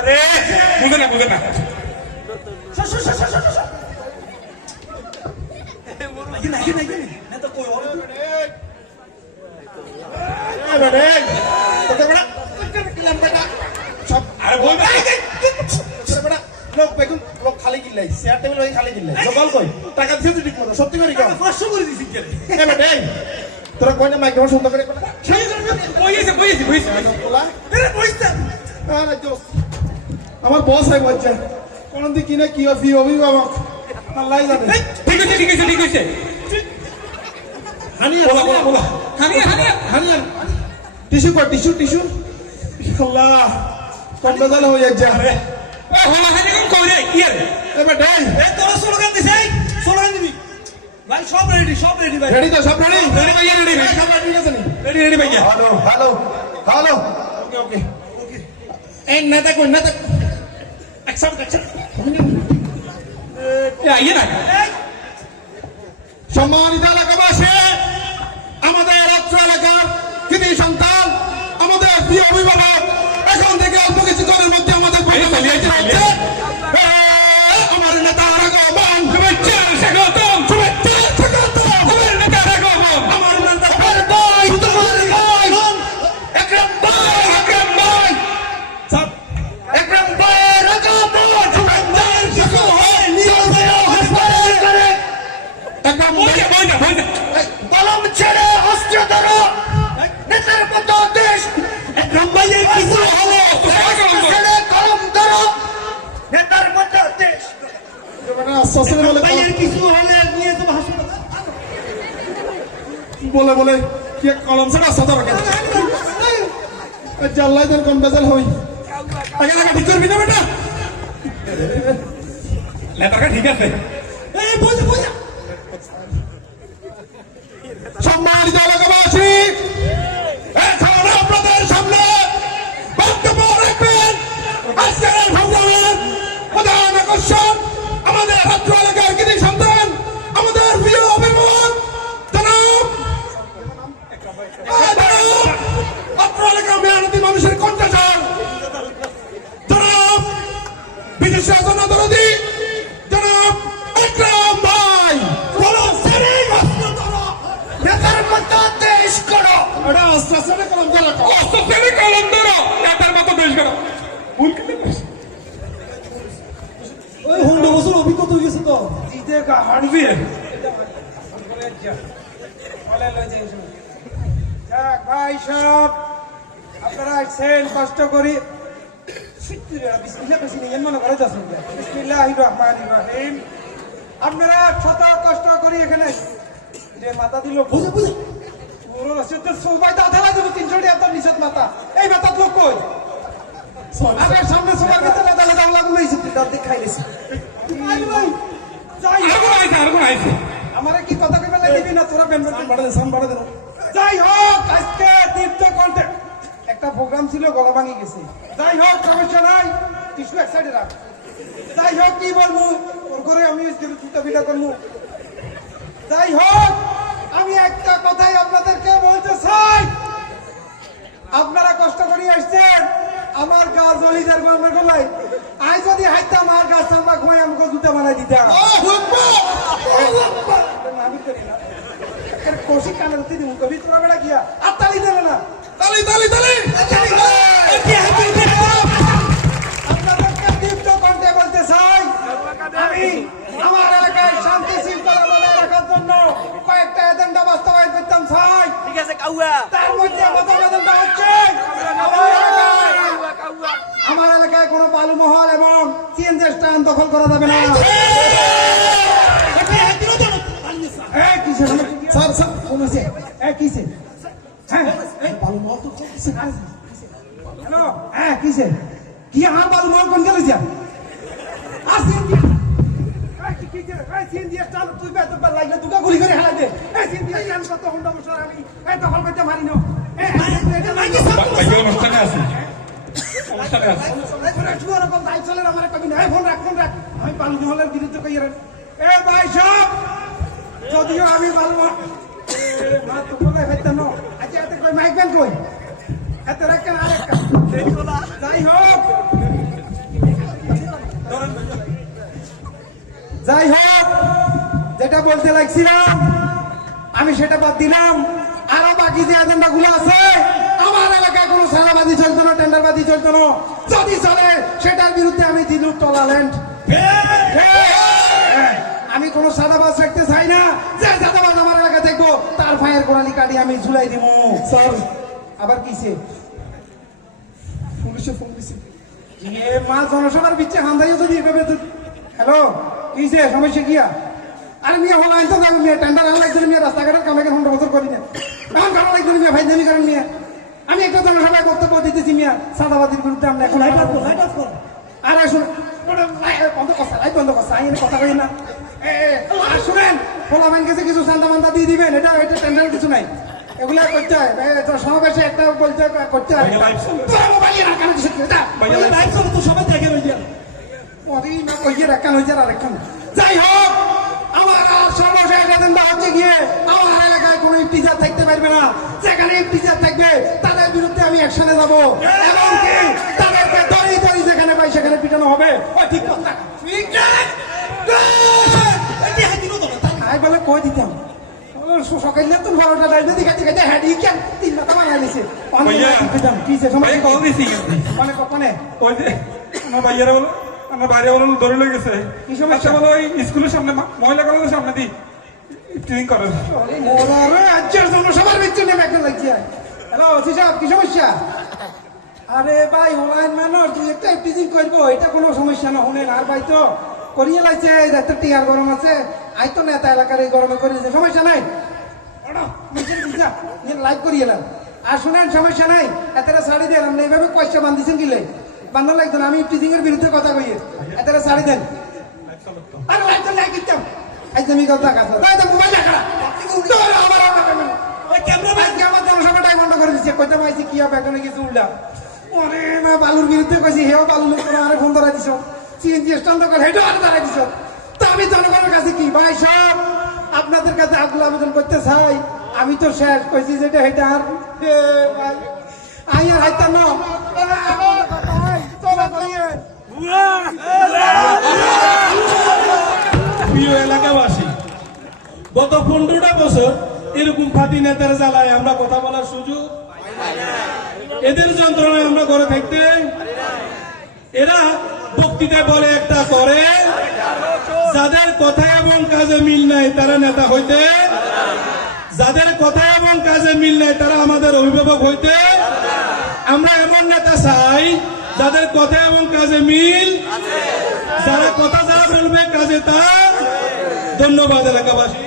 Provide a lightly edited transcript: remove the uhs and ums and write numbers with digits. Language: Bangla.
আরে বুঝে না বুঝে না আরে বলবে লোক বেগুন লোক খালি কিনলাই চেয়ার টেবিল হয়ে খালি কিনলাই সকাল কই টাকা দিছিস ঠিক মতো সত্যি করে কাম 500 করে দিছিস কে এ বেটা তোরা কই না মাইক্রোফোন শুনতে করে বইছে বলা এরে বইছে আরে দোস্ত আমার বস হয় বাচ্চা কোন দিন কিনা কি অভিভাবক আল্লাহ জানে ঠিক আছে হানিয়া বলা হানিয়া টিস্যু আল্লাহ কত বেজাল হয়ে যাচ্ছে আরে হলা হানি কোন কইরে কি আরে এ বেটা এ তোরা স্লোগান দিছ স্লোগান দিবি ভাই সব রেডি ভাই রেডি তো সব রেডি ভাইয়া রেডি সব রেডি আছে নি রেডি ভাইয়া হ্যালো ওকে এ নাটা কই নাটা অ্যাকশন ইয়ে না সম্মানিত এলাকাবাসী আমাদের রাজ্য এলাকার কৃতি সন্তান আমাদের প্রিয় অভিভাবক এখন থেকে অল্প কিছুক্ষণের মধ্যে আমাদের আমার নেতা আগমন শুভেচ্ছা স্বাগতম আমার নেতা আগমন আমার নেতা ভাই একরাম ভাই একরাম ভাই আগমন শুভেচ্ছা শুরু হয় একরাম বইনা কলম ছেড়ে অস্ত্র ধরো নেতার মতো দেশ একরাম ভাইয়ের কিছু হলো ছেড়ে কলম ধরো নেতার মতো দেশ ভাইয়ের কিছু হলে নিয়ে তো হাসপাতাল বলে কি কলম ছেড়ে অস্ত্র ধরো কেন জাল্লাই তোর কম বেজাল হই আগে ঠিক করবি না বেটা নেতাটা ঠিক আছে এই বুঝা সম্মানিত এলাকাবাসী এখন আপনাদের সামনে বক্তব্য রাখবেন আজকের এই সংগ্রামের প্রধান আকর্ষণ আমাদের রাজ্য এলাকার কৃতি সন্তান আমাদের প্রিয় অভিভাবক জনাব রাজ্য এলাকার মেহনতি মানুষের কণ্ঠস্বর জনাব বিশেষ জনদরদি জনাব একরাম ভাই বলো সেরে নেতার মতো দেশ করো এটা অস্ত্র ছেড়ে কলম ধরো অস্ত্র ছেড়ে কলম ধরো নেতার মতো দেশ করো ভুল কি ওই হুন্ডা বছর অভিজ্ঞতা হয়ে গেছে তো ইতে কা হাড়বি ভাই সব আপনারা আসছেন কষ্ট করি আপনারা শত কষ্ট করি এখানে যে মাথা দিল বুঝে পুরো সবাই দাঁত হেলা দেবো 300 টাকা নিষেধ মাথা এই মাথা লোক কই আগে সামনে সবার কাছে দাঁড়ালে দাম লাগলো এই দাঁত খাই গেছে যাই আমার কি কথা কইবে দিবি না তোরা বেন বাড়া দে যাই হোক আজকে তীর্থ কন্টে একটা প্রোগ্রাম ছিল গলা ভাঙি গেছে যাই হোক সমস্যা নাই টিস্যু এক সাইডে রাখ যাই হোক কি বলবো ওর করে আমি জুতা বিটা করবো যাই হোক আমি একটা কথাই আপনাদেরকে বলতে চাই আপনারা কষ্ট করে আসছেন আমার গা জ্বলি যার আমার গলায় আই যদি হাইতাম আর গাছ চাম্বা ঘুমাই আমাকে জুতা বানাই দিতাম আমি করি না কৌশিক কানের দিদি মুখ ভিতরে বেড়া গিয়া আর তালি দেবে না তালি আপনাদেরকে দীপ্ত কণ্ঠে বলতে চাই আমি আমার এলাকায় শান্তি শৃঙ্খলা বজায় রাখার জন্য কয়েকটা এজেন্ডা বাস্তবায়ন করতাম চাই ঠিক আছে কাউয়া তার মধ্যে প্রথম এজেন্ডা হচ্ছে আমার এলাকায় কোনো বালুমহল এবং সিএনজি স্ট্যান্ড দখল করা যাবে না স্যার কিসে হ্যালো হ্যাঁ কিসে কি আমার বালুমহল কোন গেলে যা আর সিএনজি স্ট্যান্ড তুই বেত লাগলে দুটো গুলি করে হেলা দে সিএনজি স্ট্যান্ড কত ঘন্টা বছর আমি দখল করতে পারি না অনুষ্ঠানে আছে আমি বালুমহলের বিরুদ্ধে কইরা এ ভাই সব যদিও আমি বালুমহল আচ্ছা এতে কই মাইক ব্যান্ড কই এতে রাখেন আর একটা যাই হোক বলতে লাগছিলাম, আমি সেটা বাদ দিলাম। আরো বাকি যে এজেন্ডা গুলো আছে, আমার এলাকায় কোনো সারাবাদী চলতো না, টেন্ডারবাদী চলতো না। যদি চলে সেটার বিরুদ্ধে আমি দিলু টলারেন্ট। আমি কোনো সাদাবাজ রাখতে চাই না। যে সাদাবাজ আমার এলাকা দেখবো তার ফায়ার কোরালি কাটি আমি ঝুলাই দিব। স্যার আবার কিসে পুলিশে ফোন দিছি। এ মা জনসভার বিচ্ছে হান্দাইও যদি এভাবে হ্যালো কিসে সমস্যা কিয়া? আরে মিয়া হল আনতে যাবো মিয়া, টেন্ডার আনলে একজন মিয়া রাস্তাঘাটের কামে কেন 100 বছর করি না, এখন কারণ একজন মিয়া ভাই জানি করেন মিয়া। আমি একটা জনসভায় বক্তব্য দিতেছি মিয়া, সাদাবাদীর বিরুদ্ধে আমরা এখন আর আসুন বন্ধ করছে, বন্ধ করছে, আমি কথা কই না। আর শুনেন, ফলামাইন কাছে কিছু চান্দা মান্দা দিয়ে দিবেন, এটা টেন্ডার কিছু নাই, এগুলা করতে হয়। সমাবেশে একটা বলতে করতে হয়। মোবাইলে রাখান তো সবাই দেখে রয়েছে, রাখান হয়েছে আর রাখান। যাই হোক, আমার আর সর্বশেষ এজেন্ডা হচ্ছে গিয়ে আমার এলাকায় কোনো টিচার থাকতে পারবে না। যেখানে টিচার থাকবে তাদের বিরুদ্ধে আমি অ্যাকশনে যাব, এমনকি তাদেরকে দড়ি যেখানে পাই সেখানে পিটানো হবে। ও ঠিক কথা, তাই বলে কই দিতাম সকালে তো 12টা ডাইবে দিখাতে হেডি কেন 3 মাথা বানাই দিছে। ভাই কল দিছি মানে কখনে ওই যে আমার ভাইয়ারা বলো, আমার বাইরে বলো ধরে লেগে গেছে। কি সমস্যা? বলো ওই স্কুলের সামনে মহিলা কলেজের সামনে দি ট্রেনিং করে। রাজ্যের জনসভার ভিতরে নেমে একটা লাগিয়ে। হ্যালো ওসি সাহেব, কি সমস্যা? আরে ভাই অনলাইন মানুষ তুই একটা টিচিং করবো, এটা কোনো সমস্যা না। শুনেন আর ভাই তো করিয়ে লাগছে, একটা টিয়ার গরম আছে, আই তো নেতা এলাকার এই গরমে করিয়েছে, সমস্যা নাই, লাইভ করিয়ে এলাম। আর শুনেন সমস্যা নাই, এতটা শাড়ি দিয়ে এলাম না, এইভাবে পয়সা বান্ধিছেন কিলে বান্ধব লাগতো না। আমি টিচিং এর বিরুদ্ধে কথা কইয়ে এতটা শাড়ি দেন। আরে লাইভ তো লাইক দিতাম, একদমই কথা কাছে তাই তো মোবাইল রাখা আমার আমার জনসভা ডায়মন্ড করে দিচ্ছে, কইতে পাইছি কি হবে এখন কিছু উল্টা। ওরে না বালুর বিরুদ্ধে কইছি, হেও বালু লোক আরে ফোন ধরা দিছ, সিএনজি স্ট্যান্ড করে হেঁটে আরে দাঁড়াই দিছ। তা আমি জনগণের কাছে কি ভাই সব আপনাদের কাছে আগুলো আবেদন করতে চাই। আমি তো শেষ কইছি যেটা হেঁটে আর আই আর হাইতাম না। প্রিয় এলাকাবাসী, গত 15টা বছর এরকম ফাঁদি নেতার জ্বালায় আমরা কথা বলার সুযোগ, এদের যন্ত্রণায় আমরা ঘরে থাকতে, এরা বক্তৃতায় বলে একটা করে, যাদের কথা এবং কাজে মিল নাই তারা নেতা হইতে, যাদের কথা এবং কাজে মিল নাই তারা আমাদের অভিভাবক হইতে। আমরা এমন নেতা চাই যাদের কথা এবং কাজে মিল, যারা কথা যারা বলবে কাজে তা। ধন্যবাদ এলাকাবাসী।